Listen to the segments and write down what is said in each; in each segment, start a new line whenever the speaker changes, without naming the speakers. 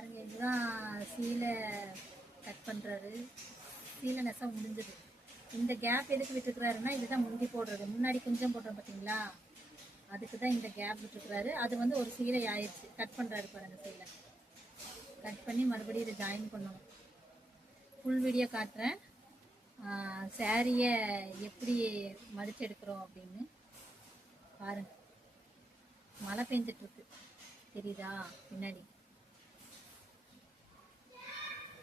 பாருங்க இதுதான் சீலை கட் பண்ணுறாரு சீலை நெசம் முடிஞ்சது. இந்த கேப் எதுக்கு விட்டுருக்குறாருன்னா இதுதான் முந்தி போடுறது. முன்னாடி குஞ்சம் போடுறோம் பார்த்தீங்களா அதுக்கு தான் இந்த கேப் விட்டுருக்குறாரு. அது வந்து ஒரு சீலை ஆயிடுச்சு. கட் பண்ணுறாரு பாருங்க சீலை. கட் பண்ணி மறுபடியும் இதை ஜாயின் பண்ணணும் ஃபுல் வீடியோ காட்டுறேன். சாரியை எப்படி மடிச்சு எடுக்கிறோம் அப்படின்னு. பாருங்க. மழை பெஞ்சிட்ருக்கு தெரியுதா? பின்னாடி.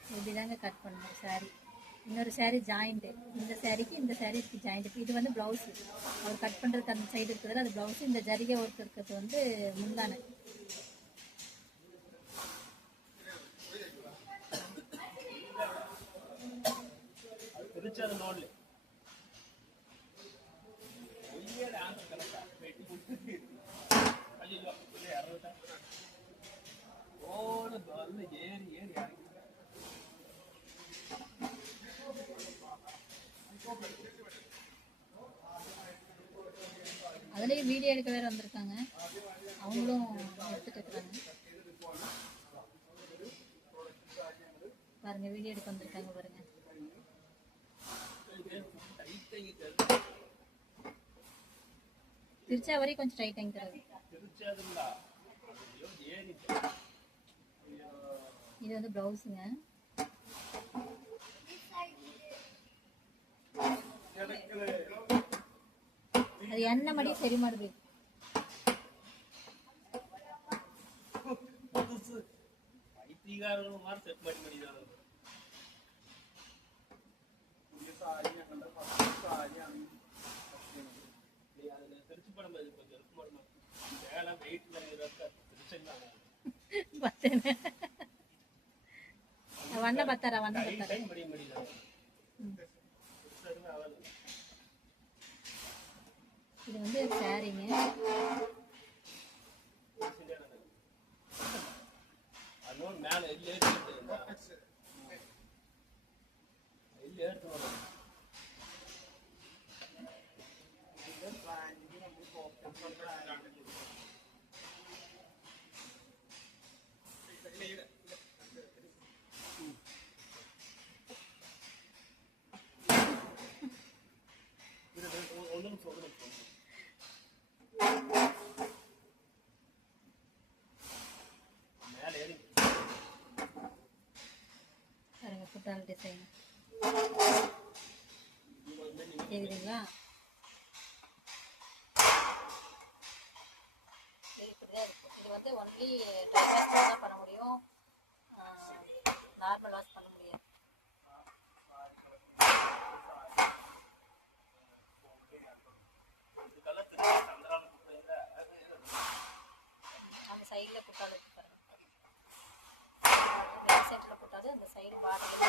இப்படி தாங்க கட் பண்ணணும் சாரீ இன்னொரு சாரீ ஜாயிண்ட்டு இந்த சாரீக்கு இந்த சாரீக்கு ஜாயிண்ட்டு இது வந்து ப்ளவுஸ் அவர் கட் பண்ணுறதுக்கு அந்த சைடு இருக்கிறதுல அந்த ப்ளவுஸு இந்த ஜரிகை ஒர்க் இருக்கிறது வந்து முந்தானை.
ரிச்சர் நோட்லி
நிறைய வீடியோ எடுக்க வேறு வந்திருக்காங்க. அவங்களும் எடுத்துட்டு இருக்கிறாங்க பாருங்க வீடியோ எடுக்க வந்திருக்காங்க பாருங்க. திருச்சா வரையும் கொஞ்சம் டைட்
வாங்கிக்கிறாங்க
இது வந்து ப்ளவுஸுங்க
கிடைக்கல ಅದು ಎಣ್ಣೆ ಮಾಡಿ ಸರಿ ಮಾಡಬೇಕು ಬರ್ತೇನೆ ವಣ್ಣ ಬರ್ತಾರ ವಣ್ಣ ಬರ್ತಾರೆ करेंगे Yeah,
it's all right. தெரியுதுங்களா இது இருக்கும். இது வந்து ஒன்லி ட்ரை வாஷ் தான் பண்ண முடியும். நார்மல் வாஷ் பண்ண முடியாது. அந்த சைடில் புட்டால் இருக்கு சைடில் அந்த சைடு பாட்டில்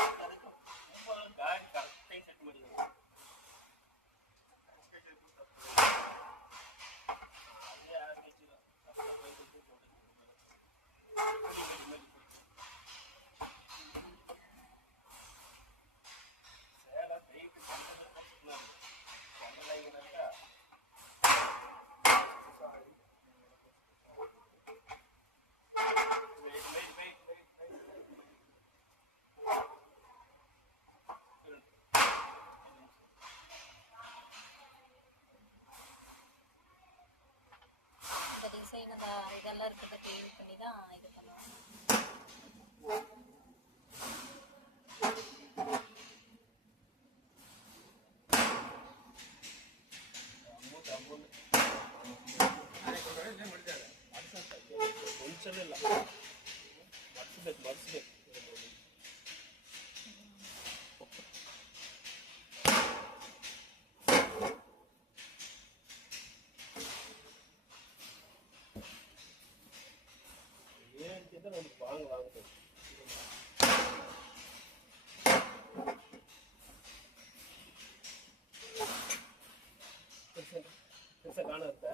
அந்த இதெல்லாம் இருக்கிறத க்ளீன் பண்ணி
தான் இது பண்ணுவோம் கொஞ்சம் ನಾನು ಅಂತ